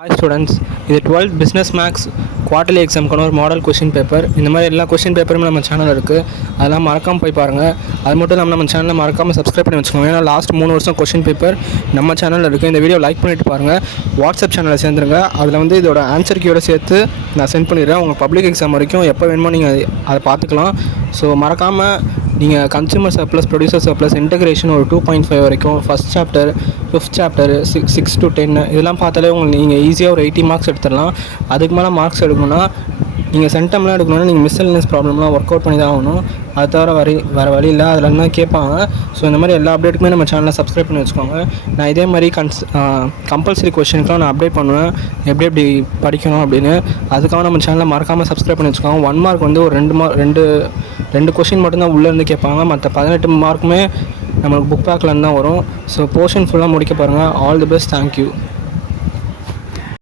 Hi students, இது 12th business maths quarterly எக்ஸாமுக்கான ஒரு model question paper. இந்த மாதிரி எல்லா கொஷின் பேப்பரும் நம்ம சேனலில் இருக்குது. அதெல்லாம் மறக்காமல் போய் பாருங்கள். அது மட்டும் இல்லாமல் நம்ம சேனலில் மறக்காமல் சப்ஸ்கிரைப் பண்ணி வச்சுக்கோங்க. ஏன்னா லாஸ்ட் 3 வருஷம் கொஷின் பேப்பர் நம்ம சேனலில் இருக்குது. இந்த வீடியோ லைக் பண்ணிவிட்டு பாருங்கள். வாட்ஸ்அப் சேனலில் சேர்ந்துருங்க. அதில் வந்து இதோட ஆன்சர் கீயோட சேர்த்து நான் சென்ட் பண்ணிடுறேன். உங்கள் பப்ளிக் எக்ஸாம் வரைக்கும் எப்போ வேணுமோ நீங்கள் அதை பார்த்துக்கலாம். ஸோ மறக்காமல் நீங்கள் consumer surplus, producer surplus, integration ஒரு 2.5 வரைக்கும், first chapter, 5th chapter, 6 to 10 இதெல்லாம் பார்த்தாலே உங்களுக்கு நீங்கள் ஈஸியாக ஒரு 80 மார்க்ஸ் எடுத்துடலாம். அதுக்கு மேலே மார்க்ஸ் எடுக்கணும்னா நீங்கள் சென்டம்லாம் எடுக்கணும்னா நீங்கள் மிஸ்செல்லியஸ் ப்ராப்ளம்லாம் ஒர்க் அவுட் பண்ணி தான் ஆகணும். அது தவிர வேறு வழி இல்லை. அதில் என்ன கேட்பாங்க. ஸோ இந்த மாதிரி எல்லா அப்டேட்டுக்குமே நம்ம சேனலை சப்ஸ்கிரைப் பண்ணி வச்சுக்கோங்க. நான் இதே மாதிரி கம்பல்சரி கொஷினுக்குலாம் நான் அப்டேட் பண்ணுவேன், எப்படி படிக்கணும் அப்படின்னு. அதுக்காக நம்ம சேனலை மறக்காமல் சப்ஸ்கிரைப் பண்ணி வச்சுக்கோங்க. 1 மார்க் வந்து ஒரு 2 கொஷின் மட்டும்தான் உள்ளேருந்து கேட்பாங்க. மற்ற 18 மார்க்குமே நம்மளுக்கு புக் பேக்லேருந்து தான் வரும். ஸோ போர்ஷன் ஃபுல்லாக முடிக்க பாருங்கள். All the best. தேங்க்யூ.